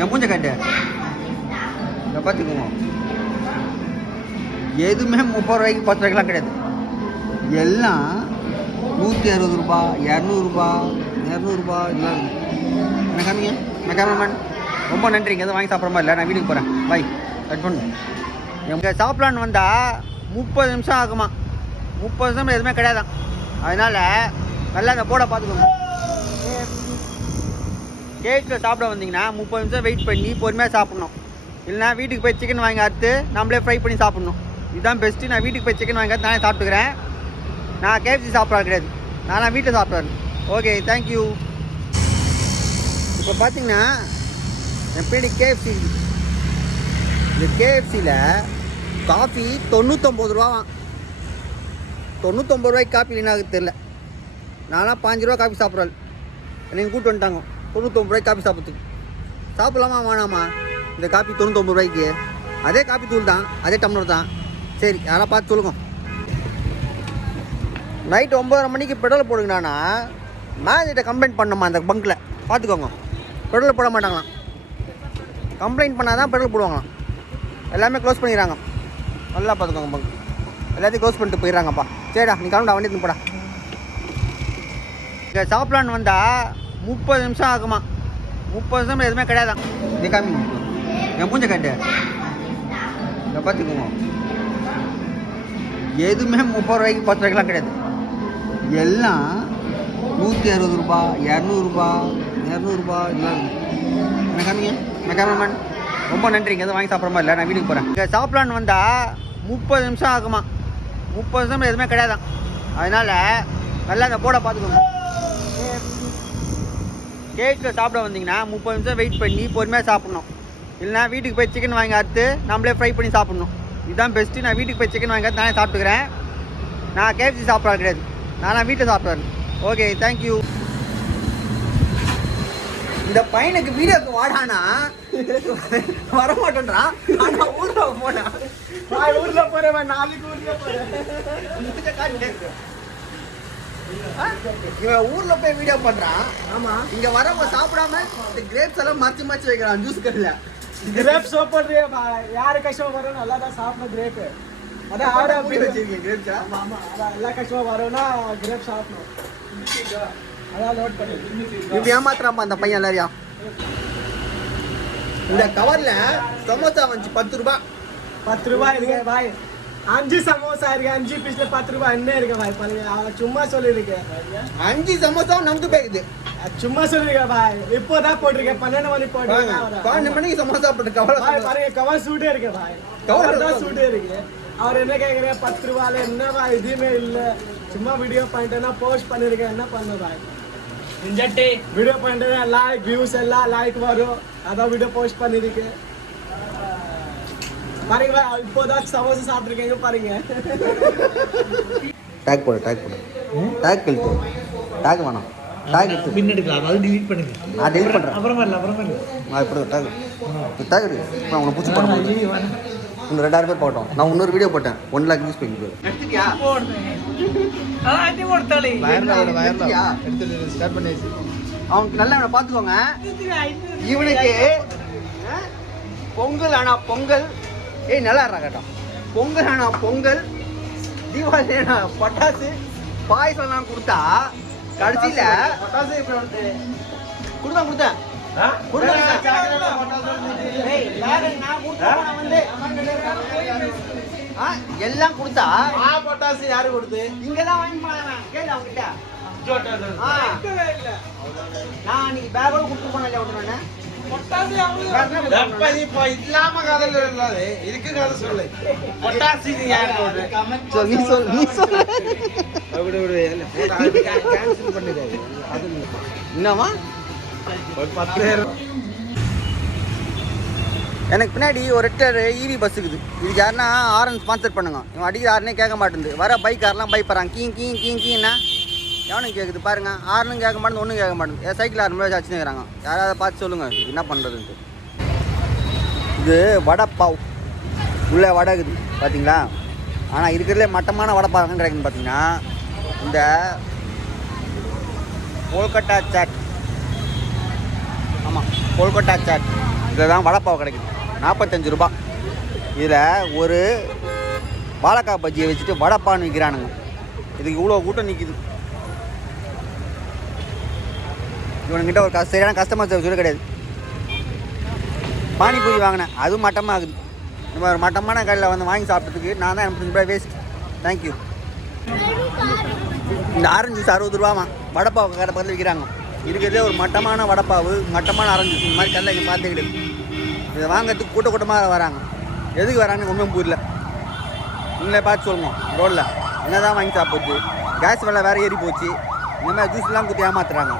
என் பூஞ்சை காட்டு இதை பார்த்துக்கோங்க. எதுவுமே 30 ரூபாய்க்கு 10 ரூபாய்க்குலாம் கிடையாது. எல்லாம் 160 ரூபா, 200 ரூபா, 200 ரூபா எல்லாம் இருக்குது. என்ன காமிங்க கேமராமேன். ரொம்ப நன்றிங்க. எதுவும் வாங்கி சாப்பிட்ற மாதிரி இல்லை. நான் வீட்டுக்கு போகிறேன். பாய். கட் பண்ணு. எங்கள் சாப்பிட்லான்னு வந்தால் 30 நிமிஷம் ஆகுமா. 30 நிமிஷம் எதுவுமே கிடையாதான். அதனால் நல்லா அந்த போர்டை பார்த்துக்கோங்க. கேக்கில் சாப்பிட வந்தீங்கன்னா 30 நிமிஷம் வெயிட் பண்ணி பொறுமையாக சாப்பிட்ணும். இல்லைனா வீட்டுக்கு போய் சிக்கன் வாங்கி அறுத்து நம்மளே ஃப்ரை பண்ணி சாப்பிட்ணும். இதுதான் பெஸ்ட்டு. நான் வீட்டுக்கு போய் சிக்கன் வாங்கி அறுத்து நானே சாப்பிட்டுக்கிறேன். நான் கேஎஃப்சி சாப்பிட்றது கிடையாது. நான் வீட்டில் சாப்பிட்றேன். Okay, thank you. இப்போ பார்த்தீங்கன்னா என் பேடி கேஎஃப்சி. இந்த கேஎஃப்சியில் காஃபி 99 ரூபாவான். 99 ரூபாய்க்கு காஃபி இல்லைன்னா தெரில. நான்லாம் 5 ரூபா காஃபி சாப்பிட்றேன். என்னை கூப்பிட்டு வந்துட்டாங்க 99 ரூபாய்க்கு காஃபி சாப்பிட்றதுக்கு. சாப்பிட்லாமா வேணாமா? இந்த காஃபி 99 ரூபாய்க்கு. அதே காஃபி தூள் தான், அதே டம்ளர் தான். சரி, யாராவது பார்த்து சொல்லுங்க. நைட்டு 9:30 மணிக்கு பெட்ரோல் போடுங்கண்ணா மேனேஜர்கிட்ட கம்ப்ளைண்ட் பண்ணணுமா அந்த பங்க்கில். பார்த்துக்கோங்க, பெட்ரோல் போட மாட்டாங்களாம். கம்ப்ளைண்ட் பண்ணால் தான் பெட்ரோல் போடுவாங்களாம். எல்லாமே க்ளோஸ் பண்ணிடுறாங்க. நல்லா பார்த்துக்கோங்க பங்க். எல்லாத்தையும் க்ளோஸ் பண்ணிட்டு போயிடுறாங்கப்பா. சரிடா, நீ கிளம்புடா, வண்டி போடா. இங்கே சாப்பிட்லான்னு வந்தால் 30 நிமிஷம் ஆகுமா. 30 நிமிஷம் எதுவுமே கிடையாதான். இது காமிங்க என் பூஞ்சை காட்டு இதை பார்த்துக்கோங்க. எதுவுமே 30 ரூபாய்க்கு 10 ரூபாய்க்குலாம் கிடையாது. எல்லாம் 160 ரூபா, 200 ரூபா, 200 ரூபா எல்லாம் இருக்குது. என்ன காமிங்க கேமராமேன். ரொம்ப நன்றிங்க. எதுவும் வாங்கி சாப்பிட்ற மாதிரி இல்லை. நான் வீட்டுக்கு போகிறேன். இங்கே சாப்பிட்லான்னு வந்தால் 30 நிமிஷம் ஆகுமா. 30 நிமிஷம் எதுவுமே கிடையாதான். அதனால் நல்லா அந்த போர்டை பார்த்துக்கோங்க. கேக்கில் சாப்பிட வந்தீங்கன்னா 30 நிமிஷம் வெயிட் பண்ணி பொறுமையாக சாப்பிட்ணும். இல்லைனா வீட்டுக்கு போய் சிக்கன் வாங்கி அறுத்து நம்மளே ஃப்ரை பண்ணி சாப்பிட்ணும். இதுதான் பெஸ்ட்டு. நான் வீட்டுக்கு போய் சிக்கன் வாங்கி அறுத்து நானே சாப்பிட்டுக்கிறேன். நான் கேஎஃப்சி சாப்பிட்றது கிடையாது. நான் வீட்டில் சாப்பிட்றேன். Okay, thank you. இந்த பையனுக்கு வீடியோக்கு வாடானா வரமாட்டேன்றான். ஆனால் ஊரில் போனேன். ஊரில் போகிறேன். நாளைக்கு ஊரில் போகிறேன். இவன் ஊர்ல போய் வீடியோ பண்றான். ஆமா, இங்க வரவங்க சாப்பிடாம இந்த கிரேப்ஸ் எல்லாம் மறைச்சு மறைச்சு வைக்கிறான் ஜூஸ் கடையில. கிரேப்ஸ் சாப்பிடுறியா? யாரு கஷ்டம் வரும்? நல்லா தான் சாப்பிடணும் கிரேப். அதான் ஆட அப்படி வச்சிருக்கீங்க கிரேப்ஸா? ஆமா, அதான் எல்லா கஷ்டமா வரும்னா கிரேப் சாப்பிடணும். அதான் நோட் பண்ணி இப்படி ஏமாத்துறாப்பா அந்த பையன் எல்லாரையும். இந்த கவர்ல சமோசா வந்துச்சு 10 ரூபாய். 10 ரூபாய் இருக்கு பாய். 5 சமோசா இருக்கு. 5 பீஸ்ல 10 ரூபாய் என்ன இருக்கு பாய்? பாருங்க, அவன் சும்மா சொல்லிருக்கேன். 5 சமோசா நமக்கு போயிடுது. சும்மா சொல்லிருக்கேன் பாய். இப்போதான் போட்டிருக்கேன். 12 மணி போட்டிருக்கேன். 12 மணிக்கு சமோசா போட்டு கவர் பாருங்க, கவர் சூட்டே இருக்கு பாய். கவர் தான் சூட்டே இருக்கு. அவர் என்ன கேட்குறேன்? 10 ரூபாயில என்னவா எதுவுமே இல்லை. சும்மா வீடியோ பண்ணிட்டேன்னா போஸ்ட் பண்ணிருக்கேன். என்ன பண்ண பாய்? வீடியோ பண்ணிட்டேன்னா லைக் வியூஸ் எல்லாம் லைக் வரும். அதான் வீடியோ போஸ்ட் பண்ணிருக்கேன். பாருங்க பாய், இப்போதான் சமோசா சாப்பிட்டுருக்கீங்க பாருங்க. டேக் போடு, டேக் போடு, டேக் கழுத்து. டேக் வேணாம், டேக் எடுத்து பின் எடுக்கலாம். அது delete பண்ணுங்க. நான் டெலிட் பண்ணுறேன். அப்புறம் வரல. நான் இப்படி டேக் டேக் எடு. நான் உன்னை பூச்சி பண்ண முடியும். இன்னும் 2000 பேர் போட்டோம். நான் இன்னொரு வீடியோ போட்டேன் 1 லாக் வியூஸ் போயிருக்கு. எடுத்துட்டியா? அவனுக்கு நல்லா இவனை பார்த்துக்கோங்க. இவனுக்கு பொங்கல் ஆனா பொங்கல். ஏய், நல்லா இருக்கா கேட்டான். பொங்கல் ஆனா பொங்கல், தீபாவளி ஆனா பட்டாசு, பாயசம்லாம் கொடுத்தா கடைசியில கொடுத்தேன் எல்லாம் கொடுத்தா பட்டாசு யாரு கொடுத்து இங்கதான் வாங்கி கேளு அவங்கிட்ட. நான் அன்னைக்கு பேக்கோட கொடுத்து போனேன். இல்லாம கதை இல்லாது இருக்கு. கதை சொல்லு. பட்டாசு நீ சொல்லு. கேன்சல் பண்ணிடுறாரு. என்னமா ஒரு 10,000. எனக்கு பின்னாடி ஒரு ரெட்டர் ஈவி பஸ் இருக்குது. இதுக்கு யாருன்னா ஆரன் ஸ்பான்சர் பண்ணுங்க. இவன் அடிக்கிற யாருனே கேட்க மாட்டேங்குது. வர பைக் காரெலாம் பைப்படுறான். கீன்னா எவனுக்கு கேட்குது பாருங்க. ஆறுனும் கேட்க மாட்டேங்குது, ஒன்றும் கேட்க மாட்டேங்குது. என் சைக்கிள் 6 மணி வச்சு இருக்கிறாங்க. யாராவது பார்த்து சொல்லுங்கள் என்ன பண்ணுறதுன்ட்டு. இது வடை பாவ். உள்ளே வடை இருக்குது பார்த்தீங்களா? ஆனால் இருக்கிறதுலே மட்டமான வடை பாவம் கிடைக்குதுன்னு பார்த்தீங்கன்னா இந்த கொல்கட்டா சாட். ஆமாம், கொல்கட்டா சாட் இதில் தான் வடைப்பாவை கிடைக்குது 45 ரூபா. இதில் ஒரு வாழைக்காய் பஜ்ஜியை வச்சுட்டு வடைப்பான்னு விற்கிறானுங்க. இதுக்கு இவ்வளோ கூட்டம் நிற்கிது. இவனுங்கிட்ட ஒரு சரியான கஸ்டமர் சர்வீஸ் கூட கிடையாது. பானிபூரி வாங்கினேன், அதுவும் மட்டமாக ஆகுது. இந்த மாதிரி மட்டமான கடையில் வந்து வாங்கி சாப்பிட்றதுக்கு நான் தான் 85 ரூபாய் வேஸ்ட். தேங்க்யூ. இந்த ஆரஞ்சு ஜூஸ் 60 ரூபாமா. வடைப்பாவு கடை பக்கத்தில் விற்கிறாங்க. இருக்கிறதே ஒரு மட்டமான வடைப்பாவு, மட்டமான ஆரஞ்சு ஜூஸ். இந்த மாதிரி கடலை இங்கே பார்த்துக்கிட்டு இதை வாங்கிறதுக்கு கூட்டமாக வராங்க. எதுக்கு வராங்கன்னு ஒன்றும் புரியல. நீங்களே பார்த்து சொல்லுங்க. ரோட்டில் என்ன தான் வாங்கி சாப்பிடுச்சு. கேஸ் விலை வேறு ஏறி போச்சு. இந்த மாதிரி ஜூஸ்லாம் கொடுத்து ஏமாத்துறாங்க.